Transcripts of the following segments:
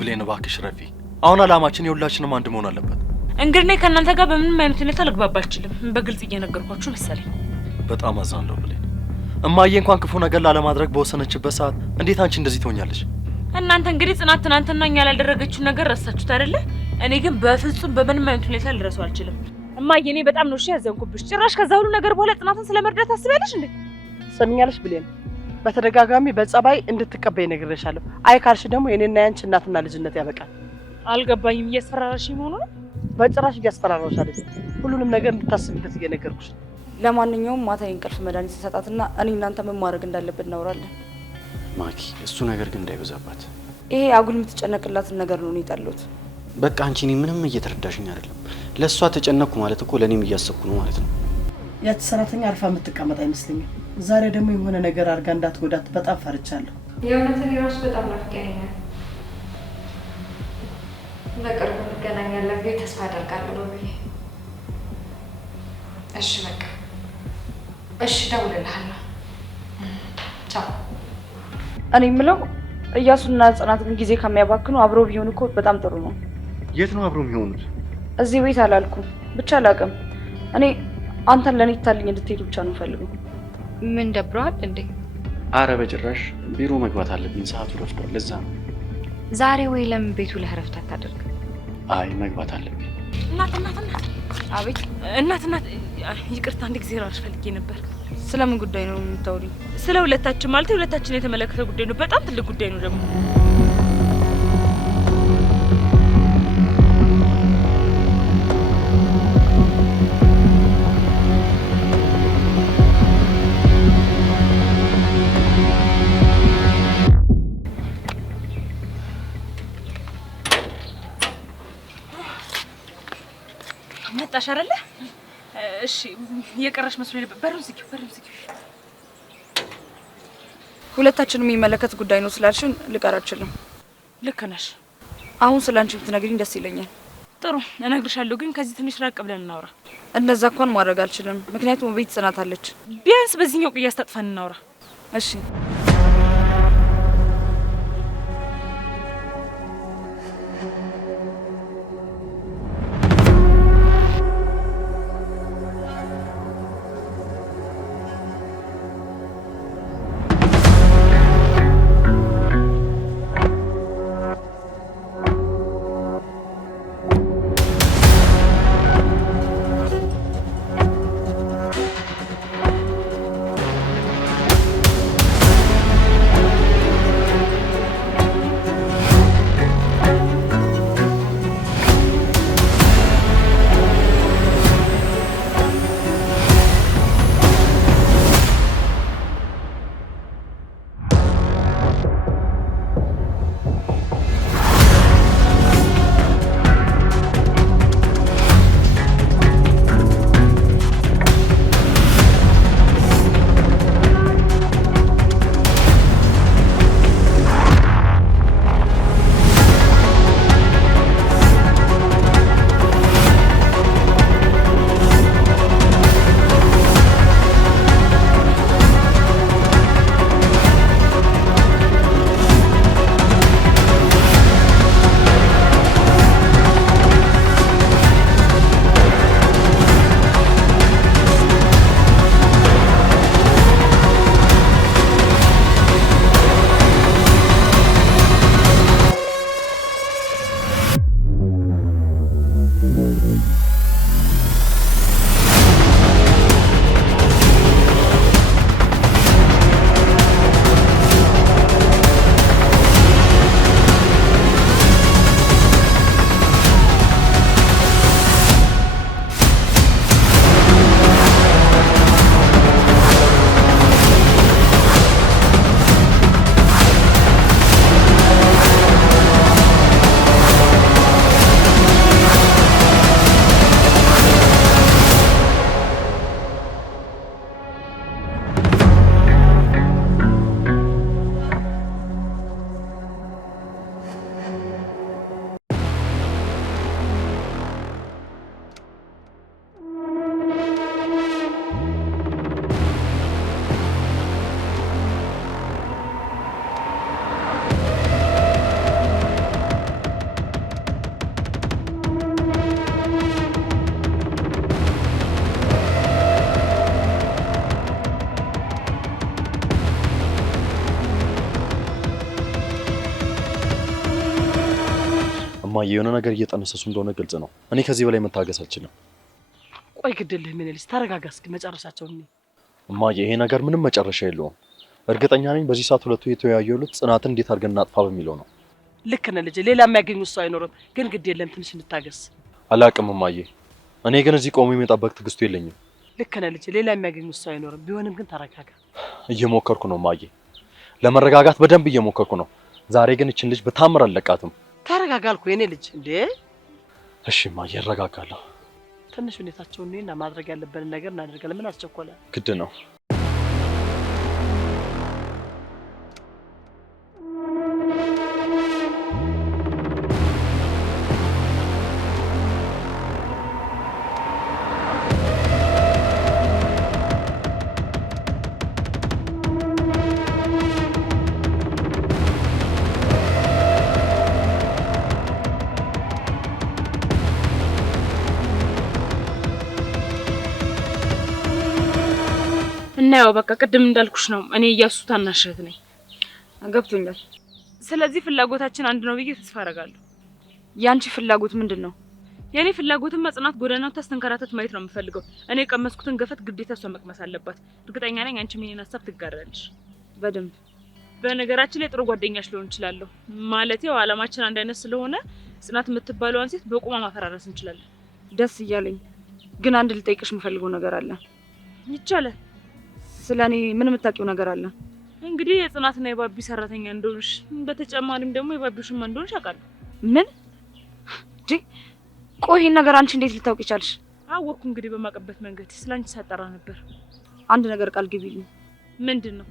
ብሌን እባክሽ ረፊ። አሁን አላማችን የሁላችንም አንድ መሆን አለበት። እንግዲህ ከእናንተ ጋር በምንም አይነት ሁኔታ ልግባባ አልችልም። በግልጽ እየነገርኳችሁ መሰለኝ። በጣም አዝናለሁ ብሌን። እማዬ እንኳን ክፉ ነገር ላለማድረግ በወሰነችበት ሰዓት እንዴት አንቺ እንደዚህ ትሆኛለሽ? እናንተ እንግዲህ ጽናት ትናንትና እኛ ያላደረገችውን ነገር ረሳችሁት አይደለ? እኔ ግን በፍጹም በምንም አይነት ሁኔታ ልረሳው አልችልም። እማዬ እኔ በጣም ነው ያዘንኩብሽ። ጭራሽ ከዛ ሁሉ ነገር በኋላ ጽናትን ስለመርዳት ታስቢያለሽ እንዴ? ሰምኛለሽ ብሌን፣ በተደጋጋሚ በጸባይ እንድትቀበይ ነግሬሻለሁ። አይ ካልሽ ደግሞ የኔና ያንቺ እናትና ልጅነት ያበቃል። አልገባኝም። እያስፈራራሽ መሆኑ ነው? በጭራሽ እያስፈራራሽ አይደል። ሁሉንም ነገር እንድታስብበት እየነገርኩሽ። ለማንኛውም ማታ የእንቅልፍ መድኃኒት ተሰጣትና እኔ እናንተ ምን ማድረግ እንዳለብን እናወራለን። ማኪ፣ እሱ ነገር ግን እንዳይበዛባት። ይሄ አጉል የምትጨነቅላትን ነገር ነው የጠሉት። በቃ አንቺ እኔ ምንም እየተረዳሽኝ አይደለም። ለእሷ ተጨነቅኩ ማለት እኮ ለእኔም እያሰብኩ ነው ማለት ነው። ያቺ ሰራተኛ አርፋ የምትቀመጥ አይመስለኝም። ዛሬ ደግሞ የሆነ ነገር አድርጋ እንዳትጎዳት በጣም ፈርቻለሁ። የእውነትን የራሱ በጣም ናፍቀኸኛል። በቅርቡ እንገናኛለን ብዬ ተስፋ አደርጋለሁ ብዬ። እሺ በቃ እሺ፣ እደውልልሃለሁ። ቻው። እኔ የምለው እያሱና ጽናት ግን ጊዜ ከሚያባክኑ አብሮ ቢሆን እኮ በጣም ጥሩ ነው። የት ነው አብሮ የሚሆኑት? እዚህ ቤት አላልኩም፣ ብቻ አላውቅም። እኔ አንተን ለኔ ታልኝ እንድትሄዱ ብቻ ነው ፈልገው። ምን ደብረዋል እንዴ? አረ በጭራሽ ቢሮ መግባት አለብኝ፣ ሰዓቱ ረፍዷል። ለዛ ነው። ዛሬ ወይ ለምን ቤቱ ላይ እረፍት አታደርግ? አይ መግባት አለብኝ። እናት አቤት እናት ይቅርታ፣ አንድ ጊዜ ራሽ ፈልጌ ነበር። ስለምን ጉዳይ ነው የምታወሪኝ? ስለ ሁለታችን ማለት ሁለታችን የተመለከተ ጉዳይ ነው። በጣም ትልቅ ጉዳይ ነው ደግሞ። መጣሽ አይደለ? እሺ፣ የቀረሽ መስሎኝ ነበር። በሩን ዝጊው። ሁለታችንም የሚመለከት ጉዳይ ነው ስላልሽን ልቀር አልችልም። ልክ ነሽ። አሁን ስላንቺ ብትነግሪኝ ደስ ይለኛል። ጥሩ እነግርሻለሁ፣ ግን ከዚህ ትንሽ ራቅ ብለን እናውራ። እንደዛ እንኳን ማድረግ አልችልም፣ ምክንያቱም ቤት ጽናት አለች። ቢያንስ በዚህኛው ቅያስ ታጥፈን እናውራ። እሺ እማዬ የሆነ ነገር እየጠነሰሱ እንደሆነ ግልጽ ነው። እኔ ከዚህ በላይ መታገስ አልችልም። ቆይ ግድልህ ምን ልጅ ተረጋጋ እስኪ መጨረሻቸውን እኔ እማዬ ይሄ ነገር ምንም መጨረሻ የለውም። እርግጠኛ ነኝ በዚህ ሰዓት ሁለቱ የተወያዩት ጽናትን እንዴት አድርገን እናጥፋ በሚለው ነው። ልክ ነህ ልጅ፣ ሌላ የሚያገኙት ሰው አይኖርም። ግን ግድ የለም ትንሽ እንታገስ። አላቅም እማዬ፣ እኔ ግን እዚህ ቆሞ የመጠበቅ ትዕግስቱ የለኝም። ልክ ነህ ልጅ፣ ሌላ የሚያገኙት ሰው አይኖርም። ቢሆንም ግን ተረጋጋ። እየሞከርኩ ነው እማዬ፣ ለመረጋጋት በደንብ እየሞከርኩ ነው። ዛሬ ግን እችን ልጅ በታምር አልለቃትም። ተረጋጋ አልኩህ የኔ ልጅ። እንዴ እሺ እማዬ እረጋጋለሁ። ትንሽ ሁኔታቸውን እና ማድረግ ያለብንን ነገር እናደርጋለን። ምን አስቸኮለ? ግድ ነው። እና ያው በቃ ቅድም እንዳልኩሽ ነው። እኔ እያሱ ታናሽ እህት ነኝ። ገብቶኛል። ስለዚህ ፍላጎታችን አንድ ነው ብዬ ተስፋ አደርጋለሁ። ያንቺ ፍላጎት ምንድን ነው? የኔ ፍላጎትማ ጽናት ጎዳናው ታስተንከራተት ማየት ነው የምፈልገው። እኔ ቀመስኩትን ገፈት ግዴታ እሷ መቅመስ አለባት። እርግጠኛ ነኝ አንቺ ምን ሀሳብ ትጋራለሽ? በደንብ። በነገራችን ላይ ጥሩ ጓደኛሽ ልሆን እችላለሁ። ማለት ያው አላማችን አንድ አይነት ስለሆነ ጽናት የምትባለዋን ሴት በቁማ ማፈራረስ እንችላለን። ደስ እያለኝ፣ ግን አንድ ልጠይቅሽ የምፈልገው ነገር አለ። ይቻላል። ስለኔ ምን የምታውቂው ነገር አለ? እንግዲህ የጽናትና የባቢ ሰራተኛ እንደሆንሽ፣ በተጨማሪም ደግሞ የባቢሽማ እንደሆንሽ አውቃለሁ። ምን? ቆይ ይሄን ነገር አንቺ እንዴት ልታውቂ ቻልሽ? አወቅኩ እንግዲህ በማቀበት መንገድ ስላንቺ ሳጠራ ነበር። አንድ ነገር ቃል ግቢልኝ። ምንድን ነው?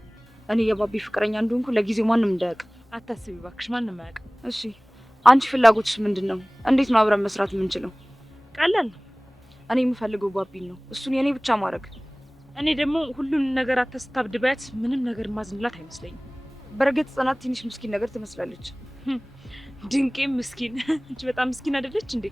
እኔ የባቢ ፍቅረኛ እንደሆንኩ ለጊዜው ማንም እንዳያውቅ። አታስቢ እባክሽ፣ ማንም አያውቅም። እሺ፣ አንቺ ፍላጎትሽ ምንድን ነው? እንዴት ነው አብረን መስራት የምንችለው? ቀላል ነው። እኔ የምፈልገው ባቢን ነው፣ እሱን የኔ ብቻ ማድረግ። እኔ ደግሞ ሁሉን ነገር አታስታብድባት። ምንም ነገር ማዝንላት አይመስለኝም። በእርግጥ ጽናት ትንሽ ምስኪን ነገር ትመስላለች። ድንቄ ምስኪን እንጂ በጣም ምስኪን አይደለች እንዴ?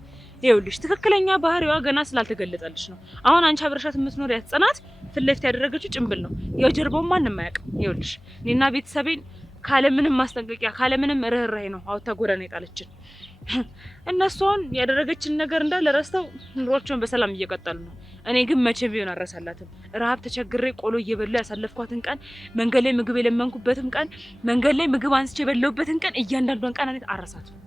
ይኸውልሽ ትክክለኛ ባህሪዋ ገና ስላልተገለጸልሽ ነው። አሁን አንቺ አብረሻት የምትኖሪያት ጽናት ፊት ለፊት ያደረገችው ጭንብል ነው። የጀርባውን ማንም አያውቅም። ይኸውልሽ እኔና ቤተሰቤን ካለምንም ማስጠንቀቂያ ካለምንም ርህራሄ ነው አውጥታ ጎዳና የጣለችን። እነሱን ያደረገችን ነገር እንዳለ ረስተው ኑሯቸውን በሰላም እየቀጠሉ ነው። እኔ ግን መቼም ቢሆን አረሳላትም። ረሃብ ተቸግሬ ቆሎ እየበላ ያሳለፍኳትን ቀን፣ መንገድ ላይ ምግብ የለመንኩበትን ቀን፣ መንገድ ላይ ምግብ አንስቼ የበላሁበትን ቀን፣ እያንዳንዷን ቀን እኔ አረሳትም።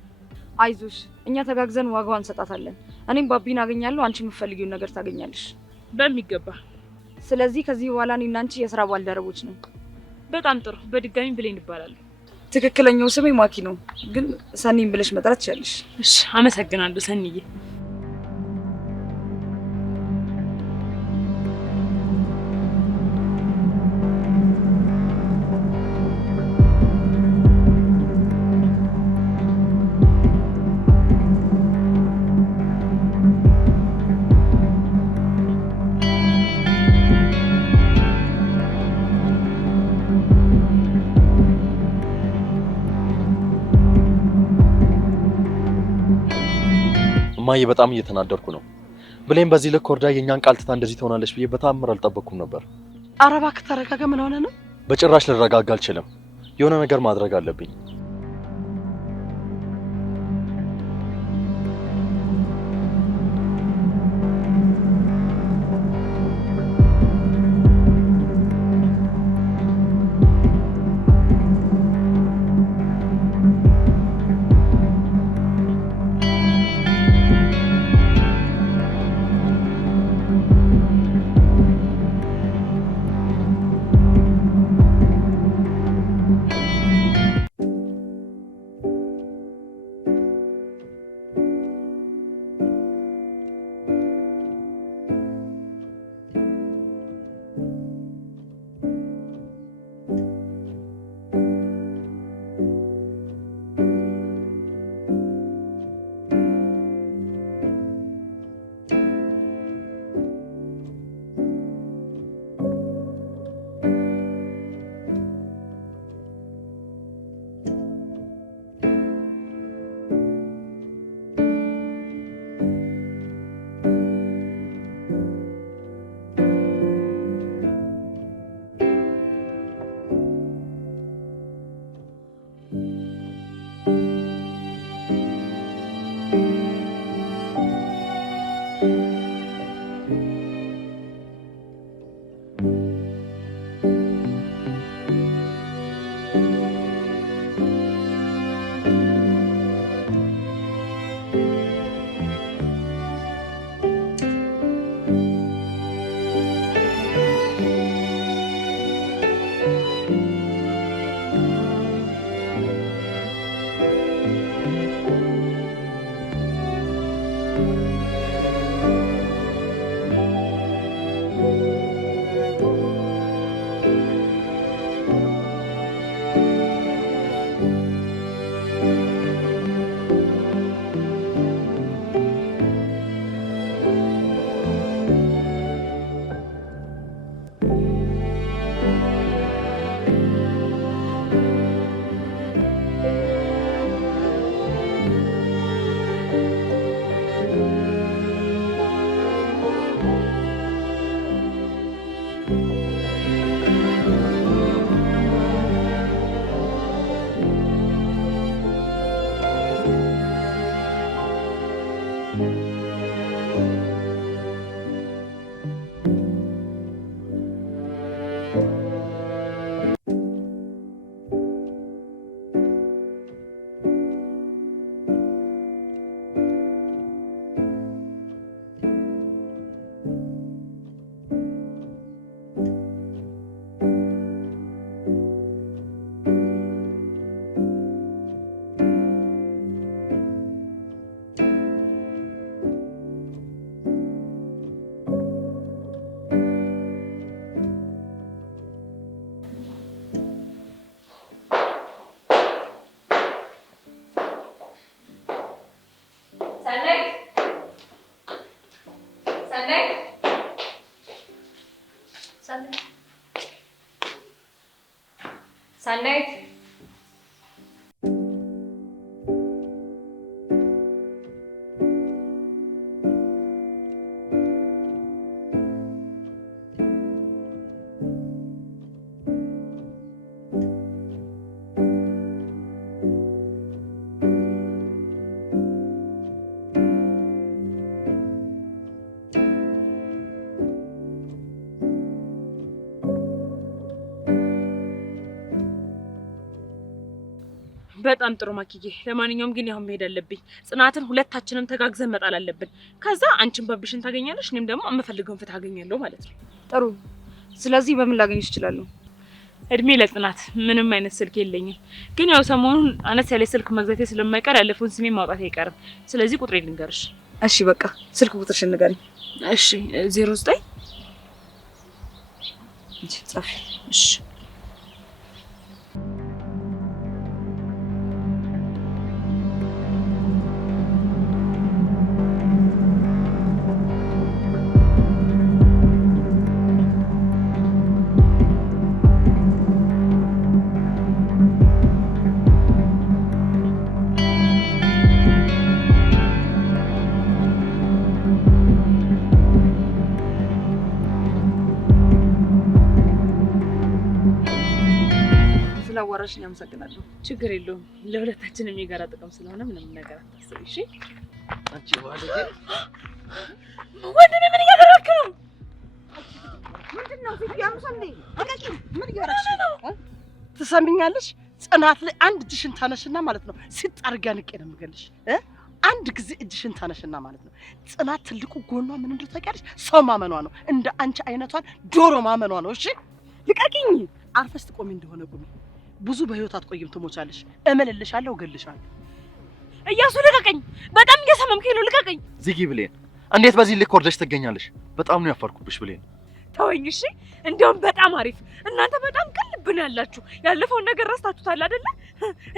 አይዞሽ፣ እኛ ተጋግዘን ዋጋዋን እንሰጣታለን። እኔም ባቢን አገኛለሁ፣ አንቺ የምትፈልጊውን ነገር ታገኛለሽ በሚገባ። ስለዚህ ከዚህ በኋላ እኔና አንቺ የስራ ባልደረቦች ነን። በጣም ጥሩ። በድጋሚ ብሌን እባላለሁ። ትክክለኛው ስሜ ማኪ ነው፣ ግን ሰኒን ብለሽ መጥራት ትችያለሽ። እሺ፣ አመሰግናለሁ ሰኒዬ። እማዬ በጣም እየተናደርኩ ነው። ብሌን በዚህ ልክ ወርዳ የኛን ቃል ትታ እንደዚህ ትሆናለች ብዬ በታምር አልጠበቅኩም ነበር። ኧረ እባክህ ተረጋጋ። ምን ሆነ ነው? በጭራሽ ልረጋጋ አልችልም። የሆነ ነገር ማድረግ አለብኝ። ሰናይት በጣም ጥሩ ማኪዬ። ለማንኛውም ግን ያው መሄድ አለብኝ። ጽናትን ሁለታችንም ተጋግዘን መጣል አለብን። ከዛ አንቺን በብሽን ታገኛለሽ፣ እኔም ደግሞ የምፈልገውን ፍትህ አገኛለሁ ማለት ነው። ጥሩ። ስለዚህ በምን ላገኝሽ እችላለሁ? እድሜ ለጽናት። ምንም አይነት ስልክ የለኝም፣ ግን ያው ሰሞኑን አነስ ያለ ስልክ መግዛቴ ስለማይቀር ያለፈውን ስሜ ማውጣት አይቀርም። ስለዚህ ቁጥሬ ልንገርሽ። እሺ በቃ ስልክ ቁጥርሽን ንገሪኝ። እሺ 09 ጻፊ። እሺ ስላዋራሽኝ አመሰግናለሁ። ችግር የለውም። ለሁለታችንም የጋራ ጥቅም ስለሆነ ምንም ነገር አታስቢ። እሺ አንቺ ባለጌ ወንድሜ ምን እያደረግክ ነው? ምንድነው? ምን እያደረግሽ ነው? ትሰሚኛለሽ? ጽናት ላይ አንድ እጅሽን ታነሽና ማለት ነው ሲጣርጋ ንቄ ነው የምገልሽ። አንድ ጊዜ እጅሽን ታነሽና ማለት ነው። ጽናት ትልቁ ጎኗ ምን እንደው ታውቂያለሽ? ሰው ማመኗ ነው። እንደ አንቺ አይነቷን ዶሮ ማመኗ ነው። እሺ ልቀቂኝ። አርፈሽ ትቆሚ እንደሆነ ቁሚ። ብዙ በህይወት አትቆይም፣ ትሞቻለሽ። እምልልሻለሁ፣ እገልሻለሁ። እያሱ ልቀቀኝ። በጣም እየሰመምከኝ ነው። ልቀቀኝ። ዝጊ ብሌን፣ እንዴት በዚህ ልክ ወርደሽ ትገኛለሽ? በጣም ነው ያፈርኩብሽ ብሌን። ተወኝ እሺ። እንደውም በጣም አሪፍ። እናንተ በጣም ቅልብን ያላችሁ። ያለፈውን ነገር ረስታችሁታል አይደለ?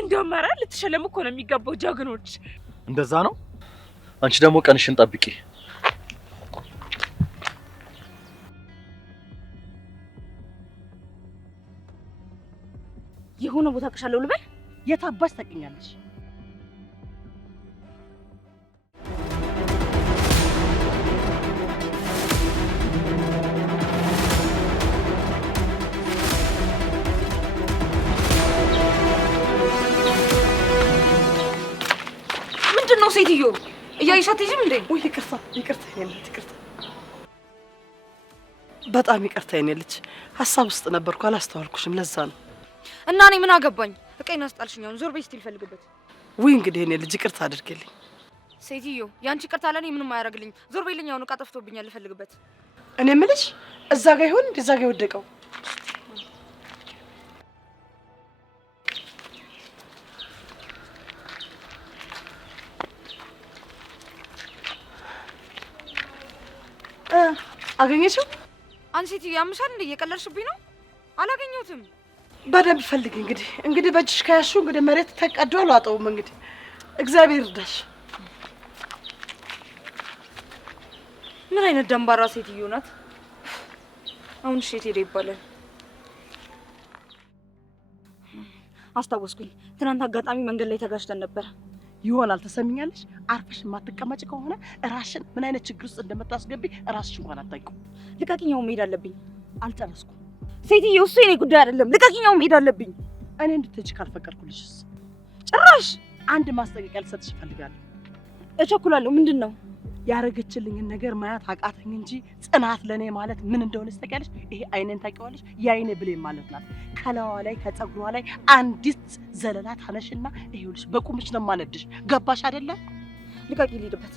እንደውም ኧረ ልትሸለሙ እኮ ነው የሚገባው ጀግኖች። እንደዛ ነው። አንቺ ደግሞ ቀንሽን ጠብቂ። የሆነ ቦታ ከሻለው ልበል። የት አባሽ ታውቂኛለሽ? ምንድነው ሴትዮ? እያይሻት ይጅም እንዴ? ወይ ይቅርታ፣ ይቅርታ የኔ ልጅ፣ ይቅርታ፣ በጣም ይቅርታ የኔ ልጅ። ሀሳብ ውስጥ ነበርኩ፣ አላስተዋልኩሽም። ለዛ ነው። እና እኔ ምን አገባኝ? እቀይን አስጣልሽኝ። አሁን ዞር በይ ስትል ፈልግበት። ወይ እንግዲህ የኔ ልጅ ይቅርታ አድርጌልኝ። ሴትዮ ያንቺ ይቅርታ ለኔ ምንም አያደርግልኝ። ዞር በይልኝ። አሁን እቃ ጠፍቶብኛል፣ ልፈልግበት። እኔ የምልሽ እዛ ጋር ይሆን እዛ ጋር የወደቀው? አገኘሽው? አንቺ ሴትዮ ያምሻል እንዴ? እየቀለድሽብኝ ነው። አላገኘሁትም። በደንብ ፈልጊ። እንግዲህ በእጅሽ ከያዝሽው እንግዲህ መሬት ተቀዶ አላጠውም። እንግዲህ እግዚአብሔር ይርዳሽ። ምን አይነት ደንባራ ሴትዮ ናት? አሁን እሺ የት ሄደ ይባላል? አስታወስኩኝ። ትናንት አጋጣሚ መንገድ ላይ ተጋጭተን ነበር። ይሆናል። ተሰሚኛለሽ? አርፈሽ የማትቀመጭ ከሆነ ራስሽን ምን አይነት ችግር ውስጥ እንደምታስገቢ ራስሽ እንኳን አታውቂም። ልቀቂኛው፣ መሄድ አለብኝ። አልጨረስኩም። ሴትዮ እሱ የኔ ጉዳይ አይደለም። ልቀቂኛው፣ መሄድ አለብኝ። እኔ እንድትሄጂ ካልፈቀድኩልሽስ? ጭራሽ አንድ ማስጠንቀቂያ ልሰጥሽ እፈልጋለሁ። እቸኩላለሁ። ምንድን ነው? ያረገችልኝን ነገር ማየት አቃተኝ እንጂ ጽናት ለኔ ማለት ምን እንደሆነ ታውቂያለሽ? ይሄ አይኔን ታውቂዋለሽ? የአይኔ ብሌን ማለት ናት። ከላዋ ላይ ከጸጉሯ ላይ አንዲት ዘለላ ታነሽና ይኸውልሽ በቁምሽ ነው ማነድሽ። ገባሽ አይደለ? ልቀቂ፣ ልሂድበት።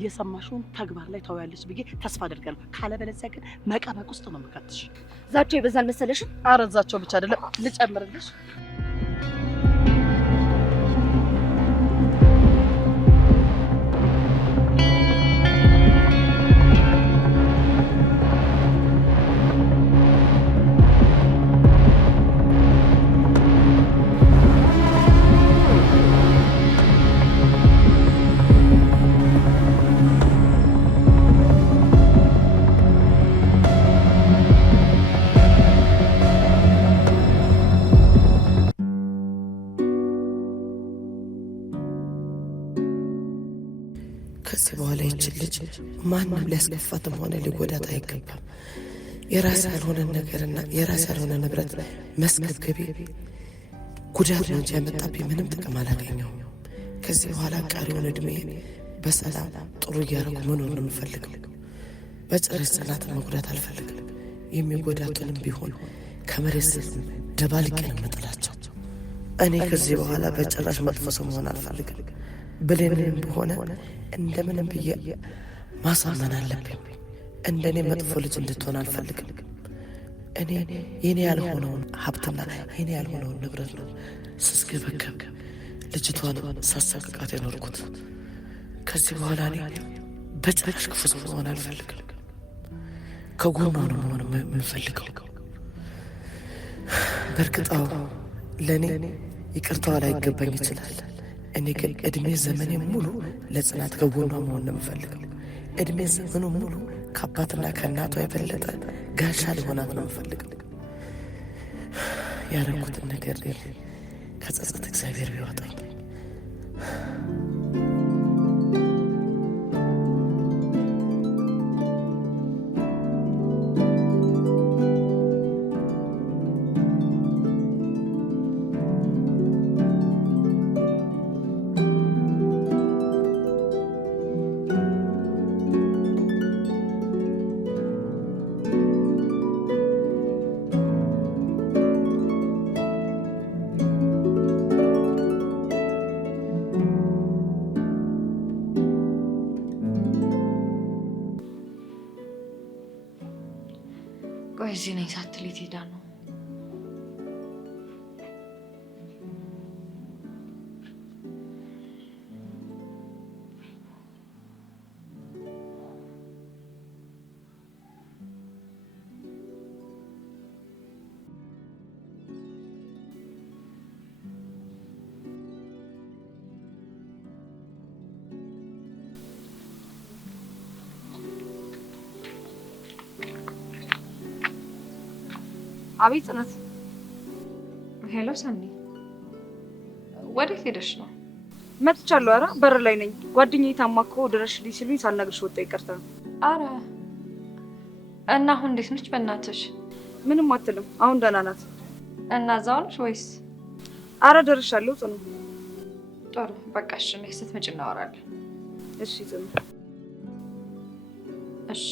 የሰማሽውን ተግባር ላይ ታውያለሽ ብዬ ተስፋ አደርጋለሁ። ካለበለዚያ ግን መቀመቅ ውስጥ ነው የምከትሽ። ዛቸው ይበዛል መሰለሽ? አረዛቸው ብቻ አይደለም ልጨምርልሽ። ማንም ሊያስከፋትም ሆነ ሊጎዳት አይገባም። የራስ ያልሆነ ነገርና የራስ ያልሆነ ንብረት መስገብገቤ ጉዳት ነው እንጂ ያመጣብኝ ምንም ጥቅም አላገኘውም። ከዚህ በኋላ ቀሪውን እድሜ በሰላም ጥሩ እያደረጉ መኖር ነው የምፈልገው። በጭራሽ ጽናትን መጉዳት አልፈልግም። የሚጎዳቱንም ቢሆን ከመሬት ስር ደባልቄ ነው የምጥላቸው። እኔ ከዚህ በኋላ በጭራሽ መጥፎ ሰው መሆን አልፈልግም። ብሌንም በሆነ እንደምንም ብዬ ማሳመን አለብኝ። እንደኔ መጥፎ ልጅ እንድትሆን አልፈልግም። እኔ የኔ ያልሆነውን ሀብትና የኔ ያልሆነውን ንብረት ነው ስስገበገብ ልጅቷን ሳሳቅቃት የኖርኩት። ከዚህ በኋላ እኔ በጭራሽ ክፉ ሰው መሆን አልፈልግም። ከጎኗ ነው መሆን የምፈልገው። በእርግጣው ለእኔ ይቅርታዋ ላይገባኝ ይችላል። እኔ ግን እድሜ ዘመኔ ሙሉ ለጽናት ከጎኗ መሆን ነው የምፈልገው። እድሜ ዘመኑ ሙሉ ከአባትና ከእናቷ የበለጠ ጋሻ ሊሆናት ነው የምፈልገው። ያደረኩትን ነገር ከጸጸት እግዚአብሔር ቢያወጣኝ። ቆይ እዚህ ነኝ ሳትል የት ሄዳ ነው? አቤት ጽናት። ሄሎ ሰኒ፣ ወዴት ሄደሽ ነው? መጥቻለሁ። ኧረ በር ላይ ነኝ። ጓደኛዬ ታማ እኮ ድረሽልኝ ሲሉኝ ሳልነግርሽ ወጣሁ። ይቅርታ። አረ እና አሁን እንዴት ነች? በእናትሽ ምንም አትልም። አሁን ደህና ናት። እና እዛው ነሽ ወይስ? አረ ደርሻለሁ ጽኑ። ጥሩ በቃ እሺ፣ ስትመጪ እናወራለን። እሺ ጽኑ። እሺ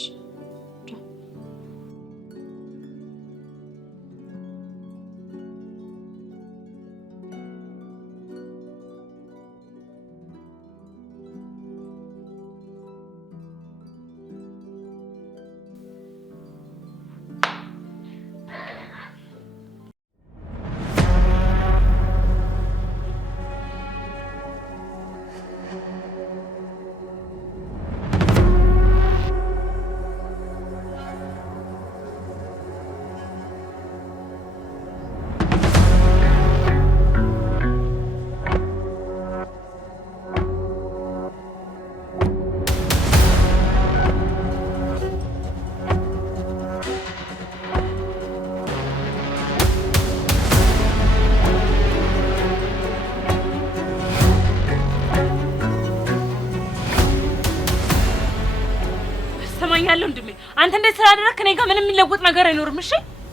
ያለው እንድሜ አንተ እንዴት ስላደረክ እኔ ጋር ምንም የሚለወጥ ነገር አይኖርም። እሺ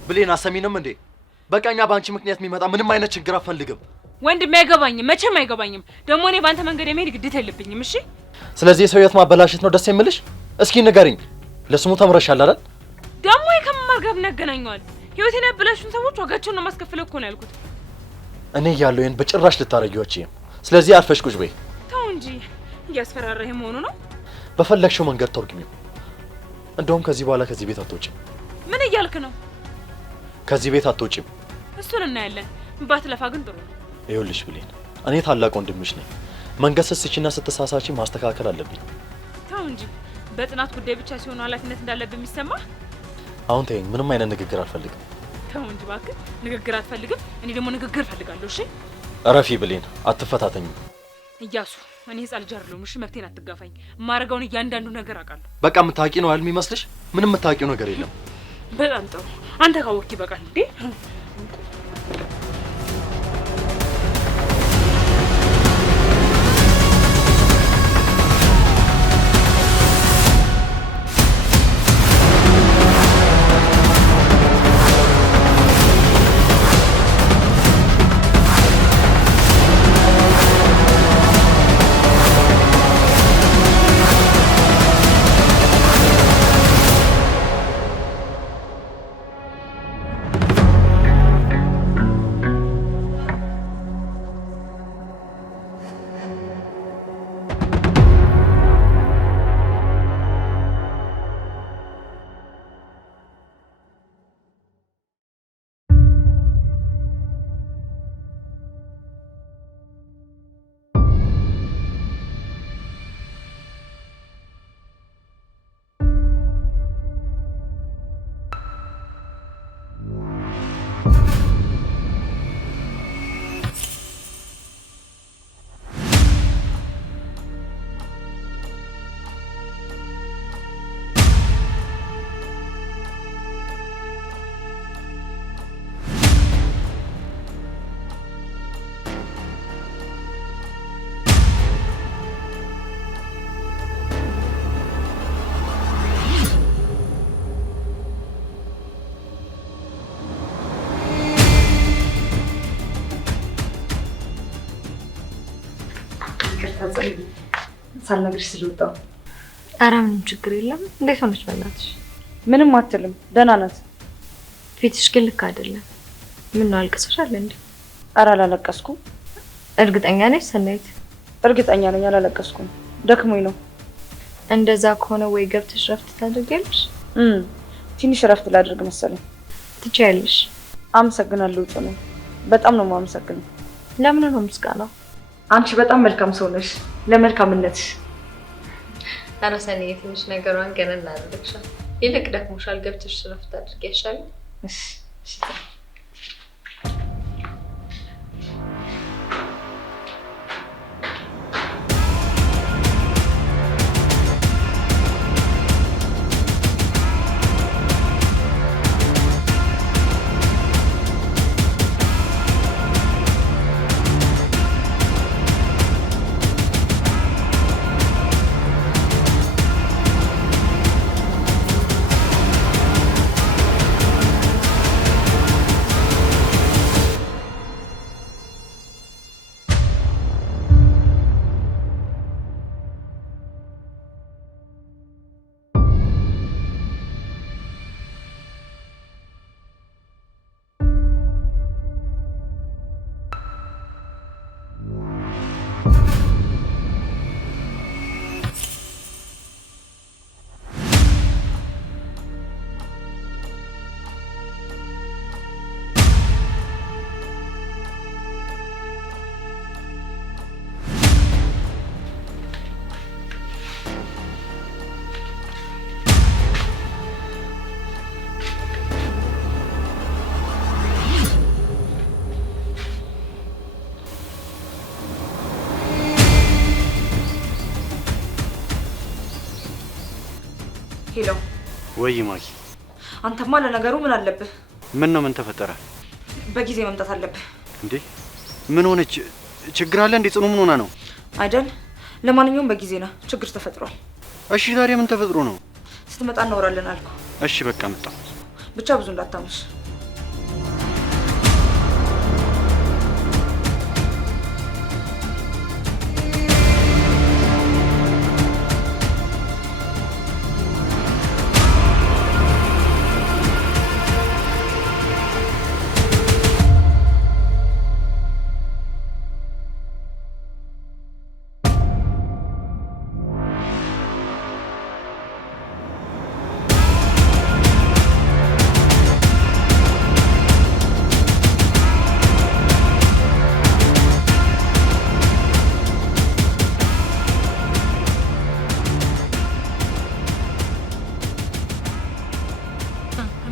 ብሌን አሰሚንም እንዴ? በቃኛ ባንቺ ምክንያት የሚመጣ ምንም አይነት ችግር አፈልግም። ወንድሜ አይገባኝም፣ መቼም አይገባኝም። ደግሞ እኔ ባንተ መንገድ የመሄድ ግዴታ የለብኝም። እሺ ስለዚህ የሰው ህይወት ማበላሸት ነው ደስ የሚልሽ? እስኪ ንገሪኝ። ለስሙ ተምረሻል አይደል? ደግሞ ከመማር ጋር ምን ያገናኘዋል? ህይወቴን ያበላሹን ሰዎች ዋጋቸውን ነው ማስከፈል እኮ ነው ያልኩት። እኔ ያለው ይሄን በጭራሽ ልታረጊዎች። ስለዚህ አልፈሽ ቁጭ በይ። ተው እንጂ እያስፈራራህ መሆኑ ነው። በፈለግሽው መንገድ ተርጉሚው። እንደውም ከዚህ በኋላ ከዚህ ቤት አትወጪም። ምን እያልክ ነው? ከዚህ ቤት አትወጪም። እሱን እናያለን። ባትለፋ ግን ጥሩ ነው። ይኸውልሽ ብሌን፣ እኔ ታላቅ ወንድምሽ ነኝ። መንገድ ስትስቺና ስትሳሳቺ ማስተካከል አለብኝ። ተው እንጂ በጥናት ጉዳይ ብቻ ሲሆን ኃላፊነት እንዳለብህ የሚሰማ። አሁን ተይኝ፣ ምንም አይነት ንግግር አልፈልግም። ተው እንጂ እባክህ፣ ንግግር አትፈልግም? እኔ ደግሞ ንግግር እፈልጋለሁ። እሺ እረፊ ብሌን፣ አትፈታተኝ። እያሱ እኔ ህፃን ልጅ አይደለሁም። እሺ መብቴን አትጋፋኝ። የማደርገውን እያንዳንዱ ነገር አውቃለሁ። በቃ የምታውቂ ነው አይደል የሚመስልሽ? ምንም የምታውቂው ነገር የለም። በጣም ጥሩ። አንተ ካወቅክ ይበቃል እንዴ። ሳልነግርሽ ስለወጣሁ። ኧረ ምንም ችግር የለም። እንዴት ሆነች በእናትሽ? ምንም አትልም፣ ደህና ናት። ፊትሽ ግን ልክ አይደለም። ምን ነው አልቅሰሻል እንዴ? ኧረ አላለቀስኩም። እርግጠኛ ነሽ ሰናይት? እርግጠኛ ነኝ አላለቀስኩም፣ ደክሞኝ ነው። እንደዛ ከሆነ ወይ ገብተሽ ረፍት ታደርጊያለሽ? ትንሽ ረፍት ላድርግ መሰለኝ። ትችያለሽ። አመሰግናለሁ ጽኑ፣ በጣም ነው የማመሰግነው። ለምን ነው ምስጋናው? አንቺ በጣም መልካም ሰው ነሽ፣ ለመልካምነትሽ። ኧረ ሰናይ ትንሽ ነገሯን ገና እናደርግሻል። ይልቅ ደክሞሻል፣ ገብተሽ ረፍት አድርጊ ያሻል። እሺ እሺ። ሄሎ። ወይ ማኪ፣ አንተማ ለነገሩ ምን አለብህ? ምን ነው? ምን ተፈጠረ? በጊዜ መምጣት አለብህ። እንዴ ምን ሆነች? ችግር አለ እንዴ? ጽኑ ምን ሆና ነው? አይደል? ለማንኛውም በጊዜ ና፣ ችግር ተፈጥሯል። እሺ ታዲያ ምን ተፈጥሮ ነው? ስትመጣ እናወራለን አልኩ። እሺ በቃ መጣሁ። ብቻ ብዙ እንዳታመሽ።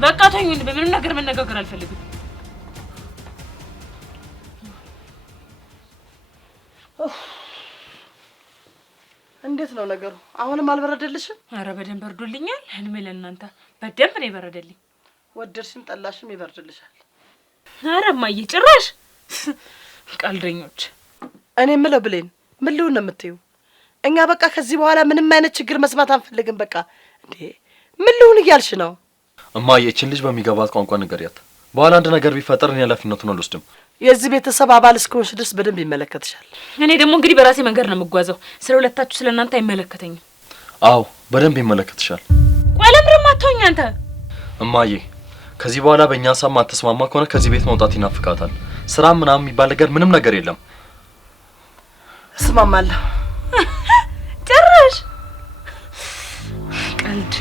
በቃ ተኙ። በምንም ነገር መነጋገር አልፈልግም። እንዴት ነው ነገሩ? አሁንም አልበረደልሽም? ኧረ በደንብ በርዶልኛል። ህልሜ ለእናንተ በደንብ ነው የበረደልኝ። ወደድሽም ጠላሽም ይበርድልሻል። ኧረ እማዬ ጭራሽ ቀልደኞች። እኔ የምለው ብሌን ምን ልሁን ነው የምትይው? እኛ በቃ ከዚህ በኋላ ምንም አይነት ችግር መስማት አንፈልግም። በቃ እንዴ ምን ልሁን እያልሽ ነው? እማዬ ይህችን ልጅ በሚገባት ቋንቋ ንገሪያት። በኋላ አንድ ነገር ቢፈጠር እኔ ኃላፊነቱን አልወስድም። የዚህ ቤተሰብ አባል እስከሆንሽ ድረስ በደንብ ይመለከትሻል። እኔ ደግሞ እንግዲህ በራሴ መንገድ ነው የምጓዘው። ስለ ሁለታችሁ ስለ እናንተ አይመለከተኝም። አዎ በደንብ ይመለከትሻል። ቆይ ለምንድን አትሆኝ አንተ? እማዬ ከዚህ በኋላ በእኛ ሀሳብ ማትስማማ ከሆነ ከዚህ ቤት መውጣት ይናፍቃታል። ስራ ምናምን የሚባል ነገር ምንም ነገር የለም። እስማማለሁ። ጭራሽ ቀልድ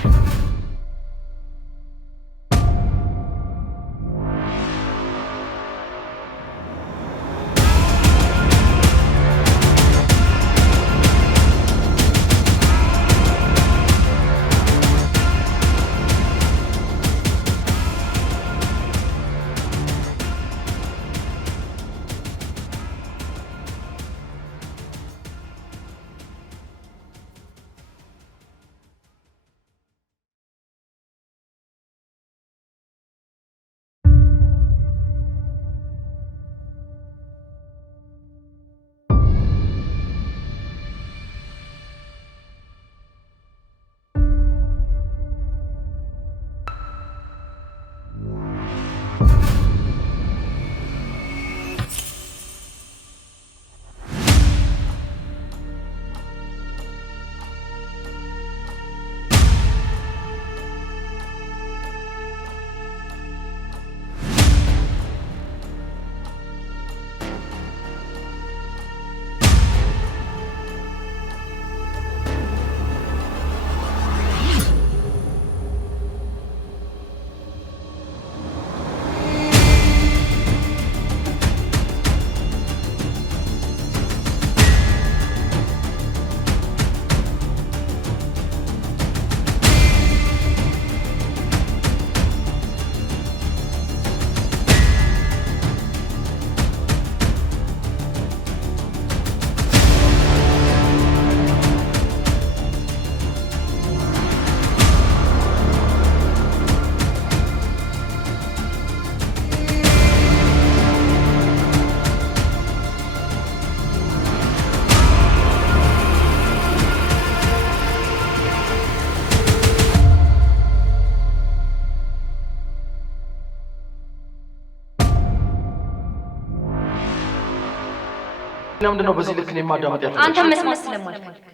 ለምንድን ነው በዚህ ልክ እኔን ማዳመጥ ያለብሽ? አንተ መስማት ስለማልፈልግ።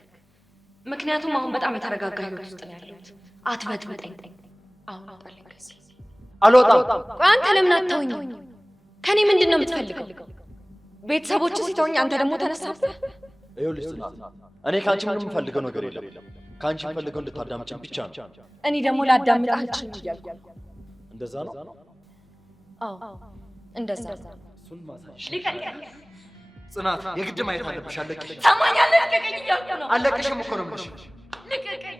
ምክንያቱም አሁን በጣም የተረጋጋ ህይወት ውስጥ ነው ያለሁት። አትበጥብጠኝ። አሁን አውጣልኝ ከዚህ። አልወጣም። ቆይ አንተ ለምን አትተውኝም? ከኔ ምንድን ነው የምትፈልገው? ቤተሰቦች ሲተውኝ አንተ ደግሞ ተነሳብህ? ይኸውልሽ ጽናት፣ እኔ ከአንቺ ምንም የምፈልገው ነገር የለም። ከአንቺ የምፈልገው እንድታዳምጪኝ ብቻ ነው። እኔ ደግሞ ላዳምጥህ አልችልም እያልኩ። እንደዛ ነው? አዎ እንደዛ ነው። እሱን ማሳይሽ ጽናት፣ የግድ ማየት አለብሽ። አለቅሽ። ሰማኛለህ? ልቀቀኝ እያልኩ ነው። አለቅሽም እኮ ነው የምልሽ። ልቀቀኝ።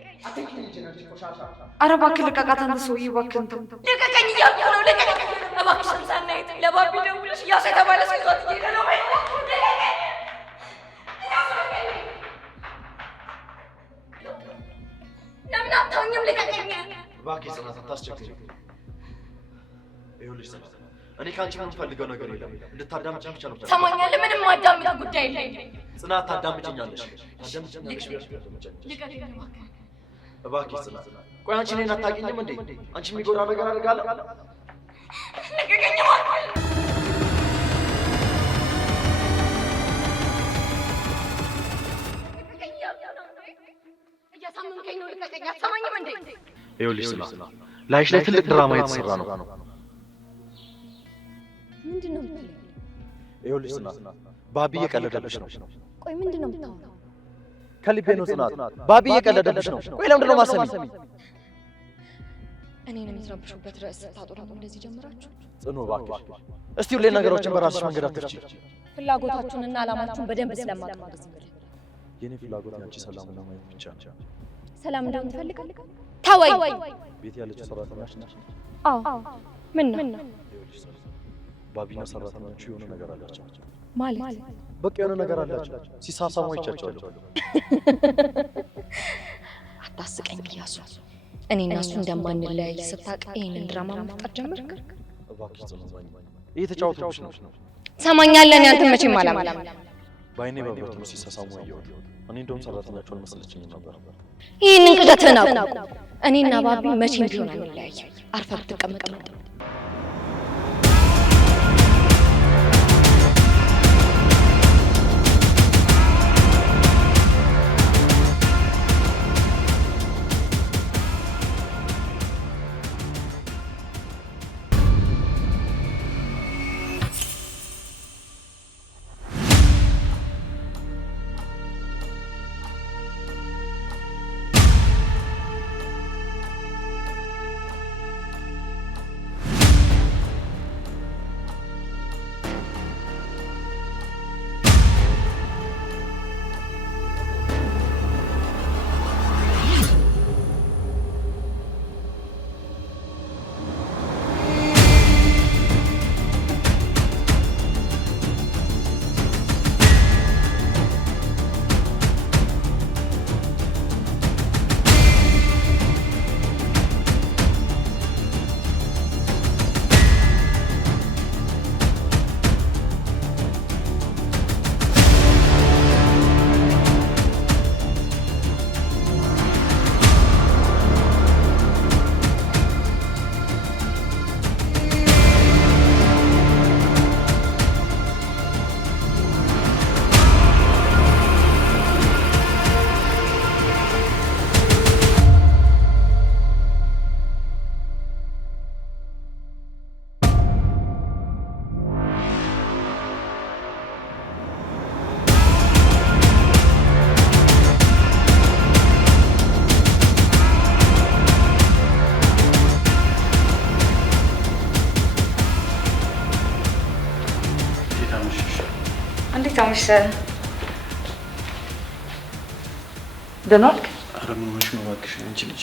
ኧረ እባክህ ልቀቃት አንተ ሰውዬ እባክህን ተው። ልቀቀኝ እያልኩ ነው። ልቀቀኝ እባክሽን። ሳናይት ለባቢ ደውለሽ እያሱ የተባለ ሰው ይዟት እየሄደ ነው። ለምን አታውኝም? ልቀቀኝ እባክህ ጽናት፣ አታስቸግሪኝ። ይኸውልሽ ጽናት፣ እኔ ከአንቺ ምንም የምፈልገው ነገር የለም። እንድታዳምጪኝ ብቻ ነው። ሰማኛለህ? ምንም ማዳምጥ ጉዳይ የለኝም። ጽናት፣ ታዳምጪኛለሽ? ታዳምጪኛለሽ? ልቀቀኝ እባክህ። እባክህ ጽናት፣ ቆይ አንቺ እኔን አታውቂኝም እንዴ? አንቺ የሚጎዳ ነገር አደርጋለሁ? ልቀቀኝ እባክህ። እያሳመንከኝ ነው። ልቀቀኝ። አትሰማኝም እንዴ? ይኸውልሽ ጽናት፣ ላይሽ ላይ ትልቅ ድራማ የተሰራ ነው። ምንድን ነው የምትለኝ? ይኸውልሽ ጽናት፣ ባቢ እየቀለደብሽ ነው። ቆይ ምንድን ነው የምታወራው? ከልቤ ነው ጽናት፣ ባቢ እየቀለደብሽ ነው። ቆይ ለምንድን ነው ማሰሚ? እኔን የምትረብሹበት ርዕስ ስታጡ ደግሞ እንደዚህ ጀምራችሁ? ጽኑ እባክሽ፣ እስቲ ሁሌ ነገሮችን በራስሽ መንገድ አትፍቺ። ፍላጎታችሁንና ዓላማችሁን በደንብ ስለማውቅ ነው እንደዚህ የምልህ። የኔ ፍላጎት ያንቺ ሰላምና ማየት ብቻ ነው። ሰላም እንደሆነ ትፈልጋለህ? ተወኝ። ቤት ያለችው ሰራተኛሽ ነሽ? አዎ። ምን ነው? ይኸውልሽ ባቢና ሰራተኞቹ የሆነ ነገር አላቸው። ማለት በቃ የሆነ ነገር አላቸው። ሲሳሳሙ አይቻቸዋለሁ። አታስቀኝ እያሱ። እኔ እና እሱ እንደማንለያይ ስታውቅ ይሄንን ድራማ መፍጠር ጀመርክ? እባክሽ ጽኑ፣ እየተጫወቱብሽ ነው። ሰማኛለህ? እኔ አንተን መቼም አላምንም። በአይኔ በብረቱ ነው ሲሳሳሙ ያየሁት። እኔ እንደውም ሰራተኛቸውን መስለችኝ ነበር። ይህንን ክደትህን አውቅ። እኔና ባቢ መቼም ቢሆን አንለያይም። አርፈህ ብትቀመጥ ነው። እንዴት አመሸህ? ደህና ዋልክ? ኧረ ምን ሆነሽ ነው እባክሽ አንቺ ልጅ?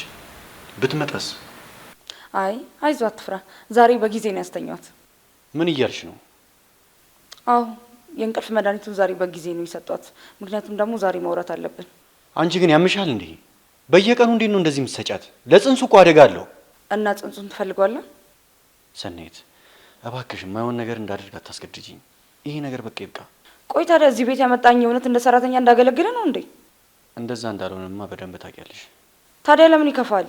ብትመጣስ? አይ አይዞህ አትፍራ። ዛሬ በጊዜ ነው ያስተኛኋት። ምን እያልሽ ነው? አዎ የእንቅልፍ መድኃኒቱን ዛሬ በጊዜ ነው የሰጧት። ምክንያቱም ደግሞ ዛሬ ማውራት አለብን። አንቺ ግን ያምሻል እንዴ? በየቀኑ እንዴት ነው እንደዚህ የምትሰጫት? ለጽንሱ እኮ አደጋ አለው። እና ጽንሱን ትፈልገዋለህ? ሰናይት እባክሽ የማይሆን ነገር እንዳደርግ አታስገድጂኝ። ይሄ ነገር በቃ ይብቃ። ቆይ ታዲያ እዚህ ቤት ያመጣኝ እውነት እንደ ሰራተኛ እንዳገለግለ ነው እንዴ? እንደዛ እንዳልሆነማ በደንብ ታውቂያለሽ። ታዲያ ለምን ይከፋል?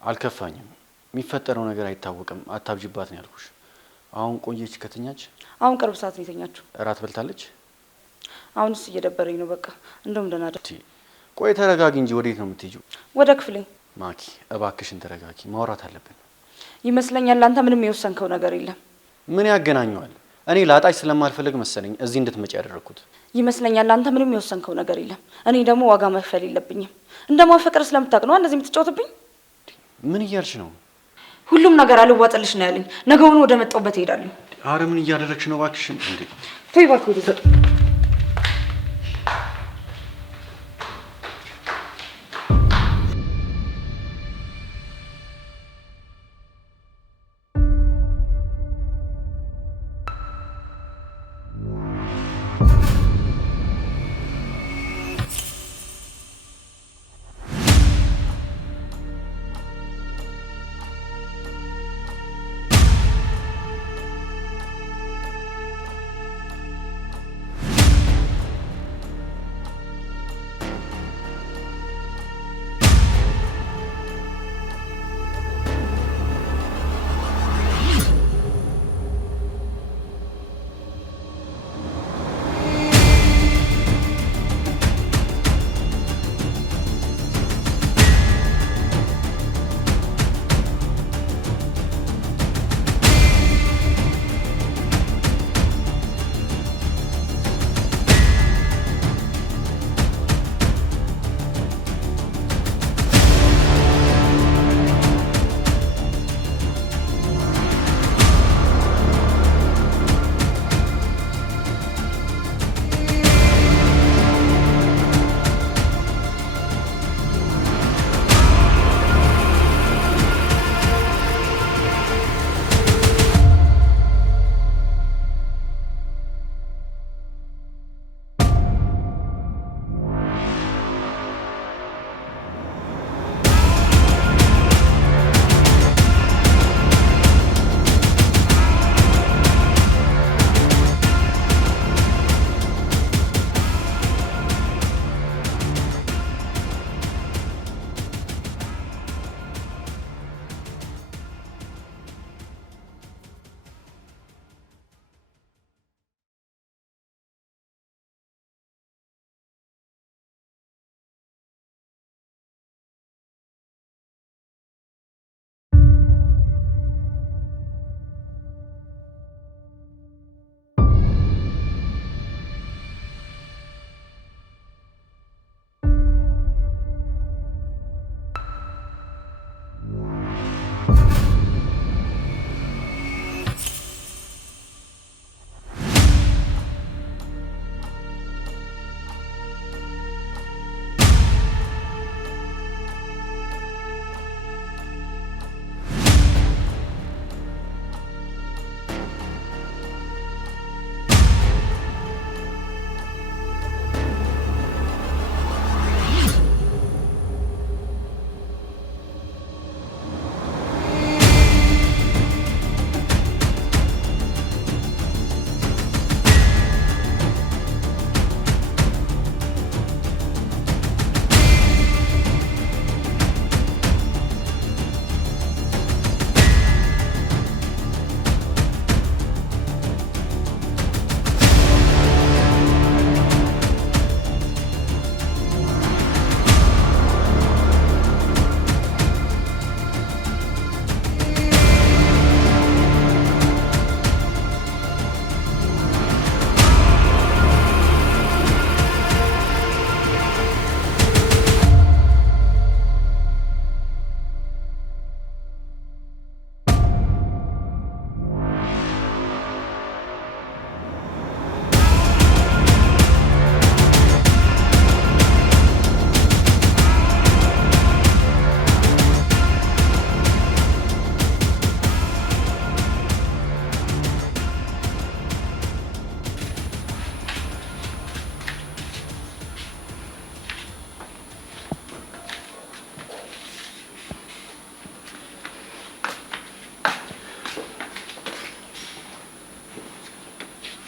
አልከፋኝም። የሚፈጠረው ነገር አይታወቅም። አታብጅባት ነው ያልኩሽ። አሁን ቆየች ከተኛች? አሁን ቅርብ ሰዓት ነው የተኛችው። እራት በልታለች? አሁንስ እየደበረኝ ነው። በቃ እንደውም ደህና ደር። ቆይ ተረጋጊ እንጂ ወዴት ነው የምትሄጂው? ወደ ክፍሌ። ማኪ እባክሽን ተረጋጊ፣ ማውራት አለብን። ይመስለኛል አንተ ምንም የወሰንከው ነገር የለም። ምን ያገናኘዋል? እኔ ላጣሽ ስለማልፈልግ መሰለኝ እዚህ እንድትመጪ ያደረኩት። ይመስለኛል አንተ ምንም የወሰንከው ነገር የለም። እኔ ደግሞ ዋጋ መክፈል የለብኝም። እንደማፈቅር ስለምታውቅ ነው እንደዚህ የምትጫወትብኝ። ምን እያልሽ ነው? ሁሉም ነገር አልዋጥልሽ ነው ያለኝ። ነገውን ወደ መጣሁበት እሄዳለሁ። አረ ምን እያደረግሽ ነው እባክሽን? እንዴ ተይ እባክህ ወደ ዘጥ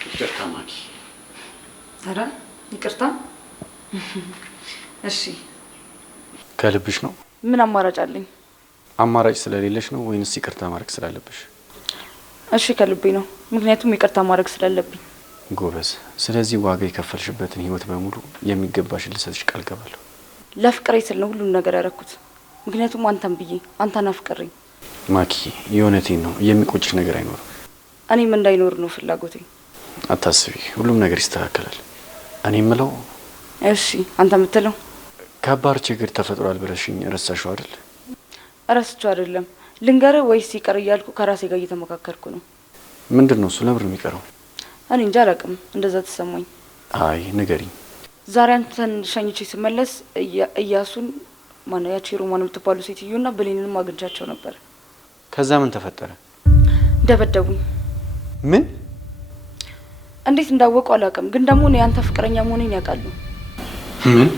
ይቅርታ ማኪ። ኧረ ይቅርታ። እሺ ከልብሽ ነው? ምን አማራጭ አለኝ? አማራጭ ስለሌለሽ ነው ወይንስ ይቅርታ ማድረግ ስላለብሽ? እሺ ከልቤ ነው። ምክንያቱም ይቅርታ ማድረግ ስላለብኝ። ጎበዝ። ስለዚህ ዋጋ የከፈልሽበትን ህይወት በሙሉ የሚገባሽን ልሰጥሽ ቃል ገባለሁ። ለፍቅሬ ስል ነው ሁሉም ነገር ያደረኩት። ምክንያቱም አንተን ብዬ አንተን አፍቅሬኝ። ማኪ የእውነቴን ነው፣ የሚቆጭሽ ነገር አይኖርም። እኔም እንዳይኖር ነው ፍላጎቴ። አታስቢ፣ ሁሉም ነገር ይስተካከላል። እኔ የምለው እሺ፣ አንተ የምትለው ከባድ ችግር ተፈጥሯል ብለሽኝ ረሳሽው አይደል? እረስቸው አይደለም ልንገርህ ወይስ ይቀር እያልኩ ከራሴ ጋር እየተመካከርኩ ነው። ምንድን ነው እሱ? ለምን ነው የሚቀረው? እኔ እንጃ አላውቅም፣ እንደዛ ተሰማኝ። አይ ንገሪኝ። ዛሬ አንተን ሸኝቼ ስመለስ እያሱን ማነው ያቺ ሮማን የምትባሉ ሴትዮና ብሌንንም አግኝቻቸው ነበር። ከዛ ምን ተፈጠረ? ደበደቡኝ። ምን? እንዴት እንዳወቁ አላውቅም፣ ግን ደግሞ እኔ ያንተ ፍቅረኛ መሆኔን ያውቃሉ። ምን?